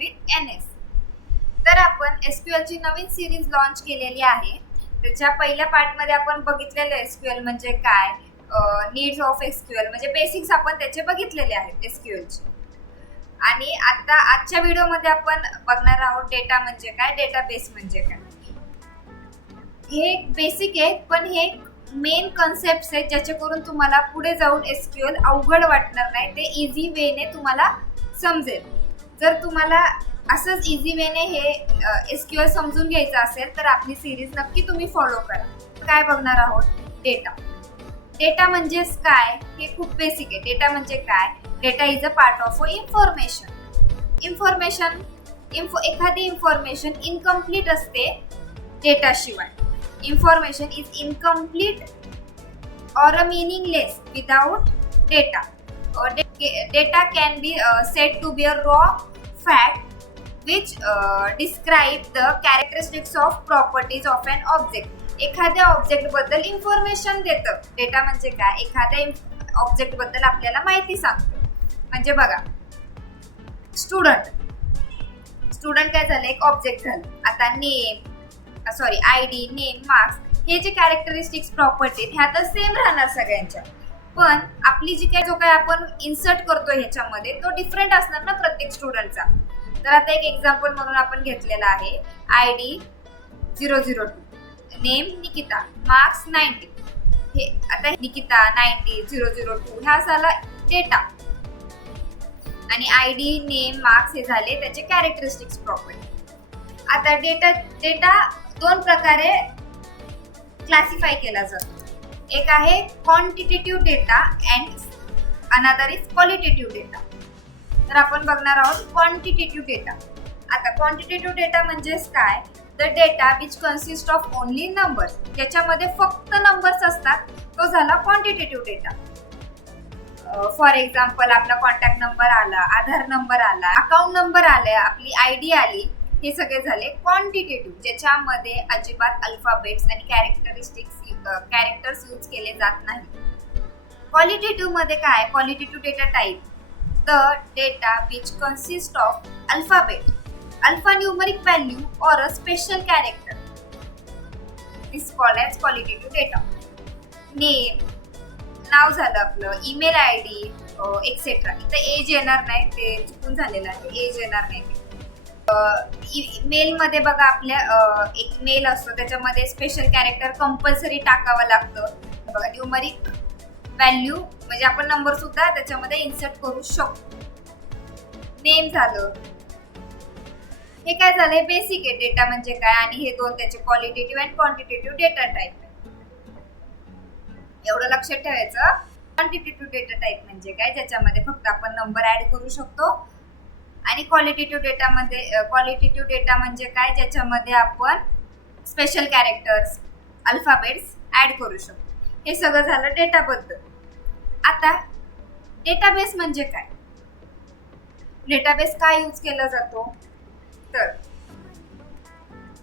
With NS. तर आपण SQL ची नवीन सिरीज लॉन्च केलेली आहे. त्याच्या पहिल्या पार्टमध्ये आपण बघितलेलं SQL म्हणजे काय, नीड्स ऑफ SQL म्हणजे बेसिक्स आपण त्याचे बघितलेले आहेत SQL चे. आणि आता आजच्या व्हिडिओमध्ये आपण बघणार आहोत डेटा म्हणजे काय, डेटाबेस म्हणजे काय. हे एक बेसिक आहे, पण हे मेन कन्सेप्ट्स आहेत ज्याच्याकरून तुम्हाला पुढे जाऊन SQL अवघड वाटणार नाही. ते इझी वेने तुम्हाला समजेल. जर तुम्हाला असंच इझी वेने हे SQL समजून घ्यायचं असेल तर आपली सिरीज नक्की तुम्ही फॉलो करा. काय बघणार आहोत, डेटा. डेटा म्हणजेच काय हे खूप बेसिक आहे. डेटा म्हणजे काय, data is a part of information. एखादी इन्फॉर्मेशन इनकम्प्लीट असते डेटा शिवाय. Information is incomplete or meaningless without data. Data can be said to be a raw fact which describe the characteristics of properties of an object. एखाद्या object बद्दल information देतं. Data म्हणजे काय, एखाद्या object बद्दल आपल्याला माहिती सांगतं. म्हणजे बघा, स्टुडंट काय झालं, एक ऑब्जेक्ट झालं. आता ID, नेम, मार्क्स हे जे कॅरेक्टरिस्टिक्स प्रॉपर्टी ह्या तर सेम राहणार सगळ्यांच्या, पण आपली जी काय जो काय आपण इन्सर्ट करतो ह्याच्यामध्ये तो डिफरंट असणार ना प्रत्येक स्टुडंटचा. तर आता एक एक्झाम्पल म्हणून आपण घेतलेला आहे ID 002, नेम निकिता, मार्क्स 90. हे आता निकिता 90 002 ह्या झाला डेटा, आणि ID, नेम, मार्क्स हे झाले त्याचे कॅरेक्टरिस्टिक्स प्रॉपर्टी. आता डेटा दोन प्रकारे क्लासिफाय केला जातो. एक आहे quantitative data and another is qualitative data. तर आपण बघणार आहोत क्वांटिटेटिव्ह डेटा. आता क्वांटिटेटिव्ह डेटा म्हणजेच काय, the data which consist of only numbers. ज्याच्यामध्ये फक्त नंबर्स असतात तो झाला क्वांटिटेटिव्ह डेटा. फॉर एक्झाम्पल आपला कॉन्टॅक्ट नंबर आला, आधार नंबर आला, अकाउंट नंबर आला, आपली ID आली, हे सगळे झाले क्वांटिटेटिव्ह, ज्याच्यामध्ये अजिबात अल्फाबेट्स आणि कॅरेक्टर्स यूज केले जात नाही. क्वालिटेटिव्ह मध्ये काय, qualitative data type, the data which consist of alphabet, alphanumeric value और a special character is called as qualitative data. Name, नाव झालं आपलं, ईमेल ID एक्सेट्रा. इथं एज येणार नाही, ते चुकून झालेलं आहे, एज येणार नाही. मेल मध्ये बघा, आपल्या एक मेल असतो त्याच्यामध्ये स्पेशल कॅरेक्टर कंपल्सरी टाकावं लागतं. बघा, न्यूमरिक व्हॅल्यू म्हणजे आपण नंबर सुद्धा त्याच्यामध्ये इन्सर्ट करू शकतो. नेम झालं, हे काय झालंय, बेसिक आहे डेटा म्हणजे काय. आणि हे दोन त्याचे qualitative and quantitative data type. एवढं लक्षात ठेवायचं. क्वांटिटेटिव्ह डेटा टाइप म्हणजे काय, ज्याच्यामध्ये फक्त आपण नंबर ऍड करू शकतो. आणि क्वालिटेटिव्ह डेटा म्हणजे काय, ज्याच्यामध्ये आपण स्पेशल कॅरेक्टर्स, अल्फाबेट्स ऍड करू शकतो. हे सगळं झालं डेटाबद्दल. आता डेटाबेस म्हणजे काय, डेटाबेस काय यूज केला जातो, तर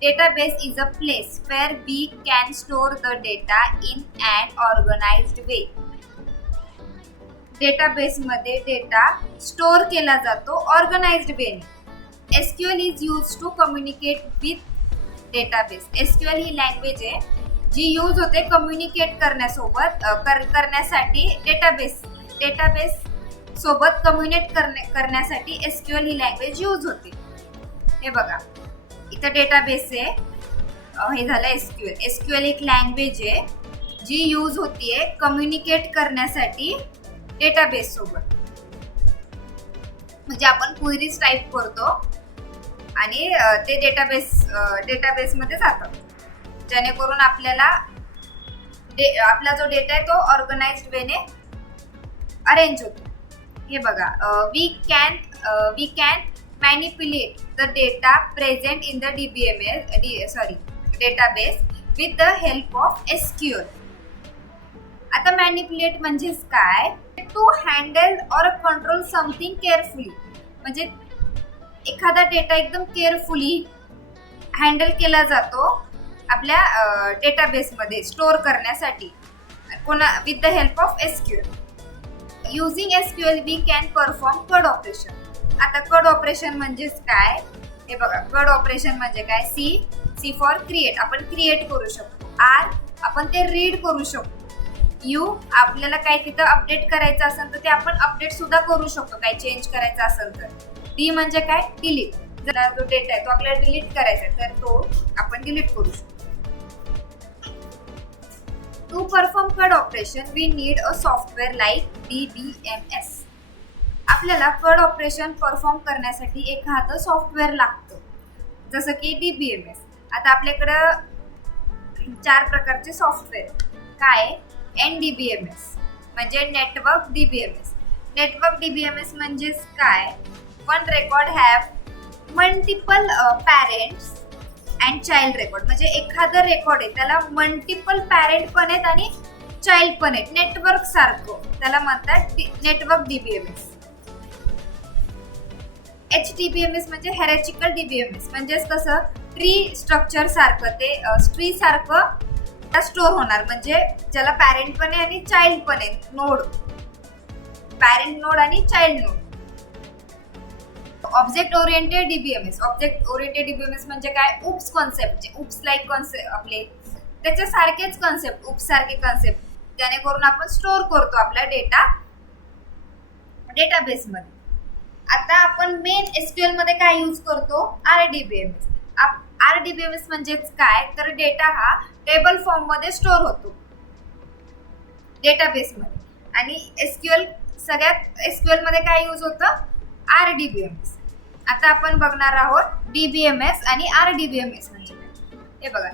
database is a place where we can store the data in an organised way. Database मध्ये डेटा स्टोर केला जातो ऑर्गनाइज्ड वेने. SQL is use to communicate with database. SQL ही लँग्वेज आहे जी यूज होते कम्युनिकेट करण्यासाठी डेटाबेस सोबत कम्युनिकेट करण्यासाठी SQL ही लँग्वेज यूज होते. हे बघा, इथं डेटाबेस आहे, हे झालं SQL एक लँग्वेज आहे जी यूज होतीये कम्युनिकेट करण्यासाठी डेटाबेस सोबत. म्हणजे आपण क्वेरीज टाईप करतो आणि ते डेटाबेस मध्ये जातं, जेणेकरून आपल्याला आपला जो डेटा आहे तो ऑर्गनाइज्ड वेने अरेंज होतो. हे बघा, we can manipulate the data present in the database with the help of SQL. आता मॅनिप्युलेट म्हणजेच काय, to handle or control something carefully. म्हणजे एखादा डेटा एकदम केअरफुली हँडल केला जातो आपल्या डेटाबेसमध्ये स्टोअर करण्यासाठी with the help of SQL. Using SQL we can perform word operation. आता कड ऑपरेशन म्हणजेच काय हे बघा. कड ऑपरेशन म्हणजे काय, सी फॉर क्रिएट, आपण क्रिएट करू शकतो. आर आपण ते रीड करू शकतो. यू आपल्याला काय तिथं अपडेट करायचं असेल तर ते आपण अपडेट सुद्धा करू शकतो, काय चेंज करायचं असेल तर. डी म्हणजे काय, डिलीट. जर जो डेटा आहे तो आपल्याला डिलीट करायचा आहे तर तो आपण डिलीट करू शकतो. टू परफॉर्म कड operation we need a software like DBMS. आपल्याला कड ऑपरेशन परफॉर्म करण्यासाठी एखादं सॉफ्टवेअर लागतं, जसं की DBMS. आता आपल्याकडं 4 प्रकारचे सॉफ्टवेअर काय, NDBMS म्हणजे नेटवर्क DBMS. नेटवर्क DBMS म्हणजेच काय, one record have multiple parents and child record. म्हणजे एखादं रेकॉर्ड आहे त्याला मल्टिपल पॅरेंट पण आहेत आणि चाइल्ड पण आहेत, नेटवर्क सारखं, त्याला म्हणतात नेटवर्क DBMS. HDBMS म्हणजे हेरार्चिकल DBMS. म्हणजेच कसं, ट्री स्ट्रक्चर सारखं, ते ट्री सारखं स्टोर होणार, म्हणजे ज्याला पॅरेंट पण आहे आणि चाइल्ड पण आहे, नोड, पॅरेंट नोड आणि child node. Object oriented DBMS. Object oriented DBMS म्हणजे काय, oops concept, oops like concept, आपले त्याच्या सारखेच कॉन्सेप्ट, उप्स सारखे कॉन्सेप्ट, जेणेकरून आपण स्टोर करतो आपला डेटा डेटाबेस मध्ये. आता आपण मेन SQL मध्ये काय यूज करतो, RDBMS. RDBMS म्हणजेच काय, तर डेटा हा टेबल फॉर्म मध्ये स्टोर होतो डेटाबेस मध्ये. आणि सगळ्यात SQL मध्ये काय यूज होतं, RDBMS. आता आपण बघणार आहोत DBMS आणि RDBMS म्हणजे काय. हे बघा,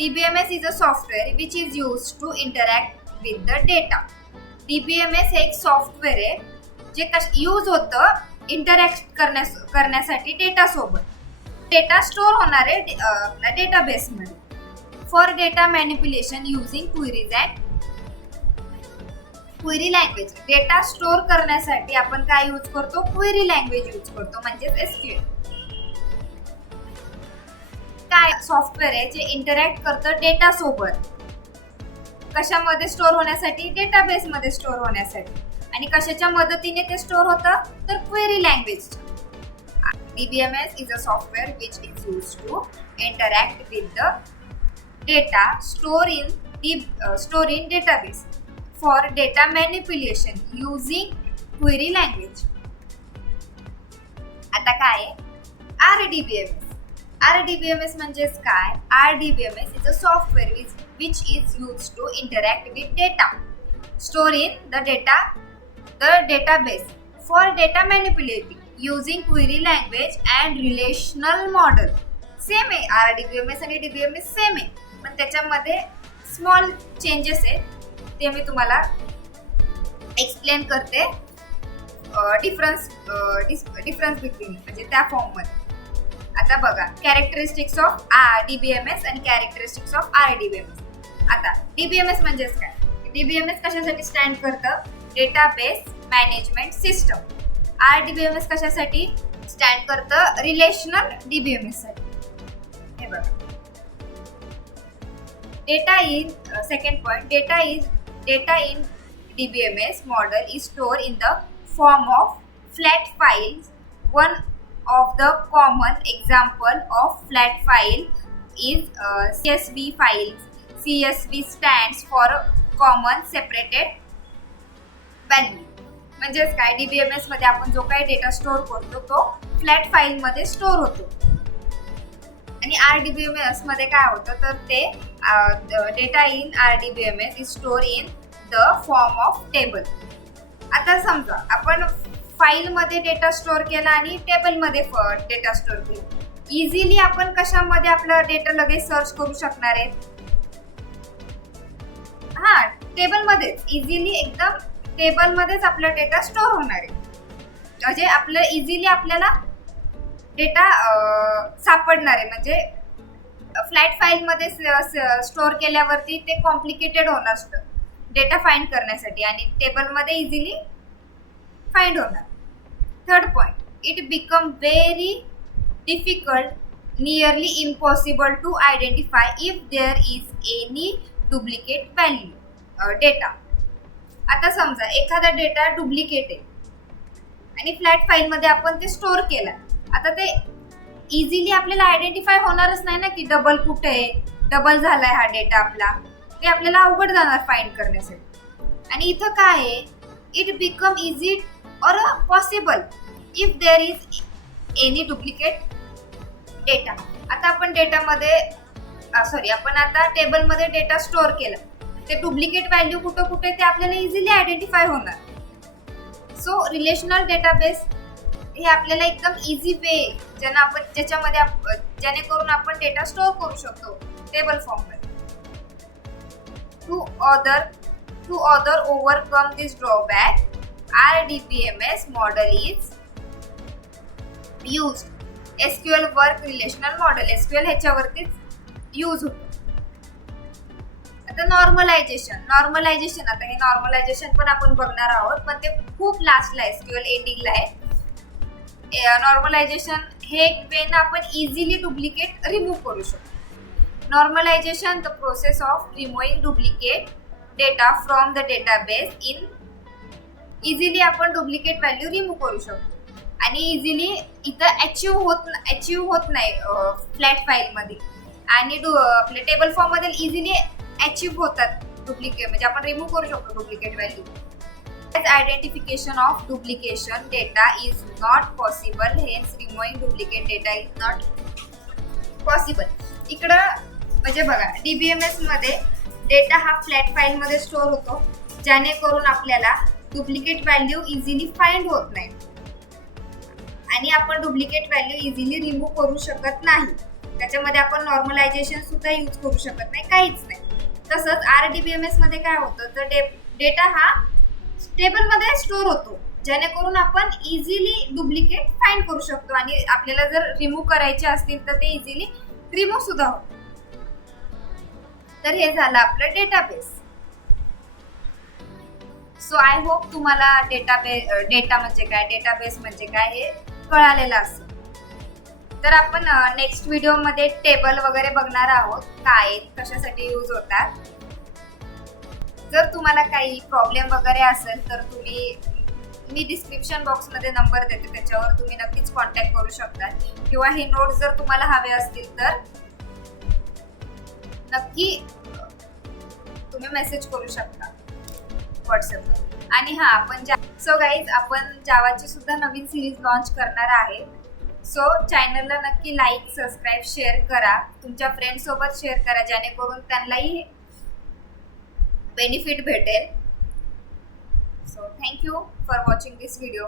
DBMS is a software which is use to interact with the data. DBMS हे एक सॉफ्टवेअर आहे जे यूज होतं इंटरॅक्ट करण्यासाठी डेटा सोबत. डेटा स्टोर होणार आहे आपल्या डेटाबेस मध्ये. For data manipulation using queries and query language. Data store करण्यासाठी आपण काय यूज करतो, क्वेरी लँग्वेज यूज करतो, म्हणजे SQL. काय सॉफ्टवेअर आहे जे इंटरॅक्ट करतं डेटा सोबत, कशामध्ये स्टोर होण्यासाठी, डेटाबेस मध्ये स्टोर होण्यासाठी. आणि कशाच्या मदतीने ते स्टोर होतं, तर query language. DBMS is a software which is used to interact with the data store in database for data manipulation using query language. आता काय RDBMS. RDBMS म्हणजेच काय, RDBMS is a software which is used to interact with data store in the database for data manipulating using query language and relational model. Same आहे, RDBMS आणि DBMS same आहे, पण त्याच्यामध्ये small changes आहेत, ते मी तुम्हाला एक्सप्लेन करते. Difference between म्हणजे त्या फॉर्म मध्ये. आता बघा, कॅरेक्टरिस्टिक्स ऑफ DBMS आणि कॅरेक्टरिस्टिक्स ऑफ RDBMS. आता DBMS म्हणजेच काय, DBMS कशासाठी स्टँड करतं, डेटाबेस मॅनेजमेंट सिस्टम. RDBMS कशासाठी स्टँड करतं, रिलेशनल DBMS साठी. हे बघा, data in second point, data in DBMS model is stored in the form of flat files. One of the common example of flat file is CSV files. CSV stands for common separated value. म्हणजेच काय, DBMS मध्ये आपण जो काही data store करतो तो flat file मध्ये store होतो. आणि RDBMS मध्ये काय होतं, तर ते data in RDBMS is store in the form of table. आता समजा आपण फाईल मध्ये डेटा स्टोर केला आणि टेबल मध्ये डेटा स्टोर केला, इझिली आपण कशामध्ये आपला डेटा लगेच सर्च करू शकणार आहे, हा टेबल मध्येच. इझिली एकदम टेबल मध्येच आपला डेटा स्टोर होणार आहे, म्हणजे आपलं इझिली आपल्याला डेटा सापडणार आहे. म्हणजे फ्लॅट फाईल मध्ये स्टोर केल्यावरती ते कॉम्प्लिकेटेड होणार असतं डेटा फाइंड करण्यासाठी, आणि टेबल मध्ये इझिली फाइंड होणार. Third point, it become very difficult, nearly impossible to identify if there is any duplicate value data. आता समजा एखादा डेटा डुप्लिकेट आहे आणि फ्लॅट फाईल मध्ये आपण ते स्टोअर केलं. आता ते इझिली आपल्याला आयडेंटिफाय होणारच नाही ना की डबल कुठे आहे, डबल झालाय हा डेटा आपला, ते आपल्याला अवघड जाणार फाइंड करण्यासाठी. आणि इथं काय आहे, it become easy or possible if there is any duplicate data. आता आपण डेटामध्ये आपण आता टेबलमध्ये डेटा स्टोअर केला, ते डुप्लिकेट व्हॅल्यू कुठं कुठे ते आपल्याला इझिली आयडेंटिफाय होणार. सो रिलेशनल डेटाबेस हे आपल्याला एकदम इझी वे जेणेकरून आपण डेटा स्टोअर करू शकतो टेबल फॉर्म मध्ये. To other overcome this drawback, RDBMS model is used. SQL work relational model, SQL ह्याच्यावरतीच यूज होतो. आता नॉर्मलायझेशन आता हे नॉर्मलायझेशन पण आपण बघणार आहोत, पण ते खूप लास्टला आहे, SQL एंडिंगला आहे. नॉर्मलायझेशन हे एक वेने आपण इझिली डुप्लिकेट रिमूव्ह करू शकतो. Normalisation the process of removing duplicate data from the database easily आपण डुप्लिकेट व्हॅल्यू रिमूव्ह करू शकतो. आणि इझिली इथं अचीव्ह होत नाही फ्लॅट फाईल मध्ये, आणि आपल्या टेबल फॉर्म मध्ये इझिली अचीव्ह होतात डुप्लिकेट, म्हणजे आपण रिमूव्ह करू शकतो duplicate value. Identification of duplication data is not possible, hence removing duplicate data is not possible. इकडं म्हणजे बघा, DBMS मध्ये डेटा हा फ्लॅट फाईल मध्ये स्टोअर होतो, जेणेकरून आपल्याला डुप्लिकेट व्हॅल्यू इझिली फाइंड होत नाही आणि आपण डुप्लिकेट व्हॅल्यू इझिली रिमूव्ह करू शकत नाही. त्याच्यामध्ये आपण नॉर्मलायझेशन सुद्धा यूज करू शकत नाही, काहीच नाही. तसंच RDBMS मध्ये काय होतं, तर डेटा हा टेबल मध्ये स्टोअर होतो, जेणेकरून आपण इझिली डुप्लिकेट फाइंड करू शकतो आणि आपल्याला जर रिमूव्ह करायचे असतील तर ते इझिली रिमूव्ह सुद्धा होतो. तर हे झालं आपलं डेटाबेस. सो आय होप तुम्हाला डेटा म्हणजे काय, डेटाबेस म्हणजे काय हे कळालेलं असेल. तर आपण नेक्स्ट व्हिडिओ मध्ये टेबल वगैरे बघणार आहोत, काय कशासाठी यूज होतात. जर तुम्हाला काही प्रॉब्लेम वगैरे असेल तर मी डिस्क्रिप्शन बॉक्स मध्ये नंबर देते, त्याच्यावर तुम्ही नक्कीच कॉन्टॅक्ट करू शकता. किंवा हे नोट्स जर तुम्हाला हवे असतील तर नक्की तुम्ही मेसेज करू शकता व्हॉट्सअपवर. आणि सो गाईज, आपण जावाची सुद्धा नवीन सिरीज लॉन्च करणार आहे. सो चॅनलला नक्की लाईक, सबस्क्राईब, शेअर करा, तुमच्या फ्रेंड सोबत शेअर करा, जेणेकरून त्यांनाही बेनिफिट भेटेल. So thank you for watching this video.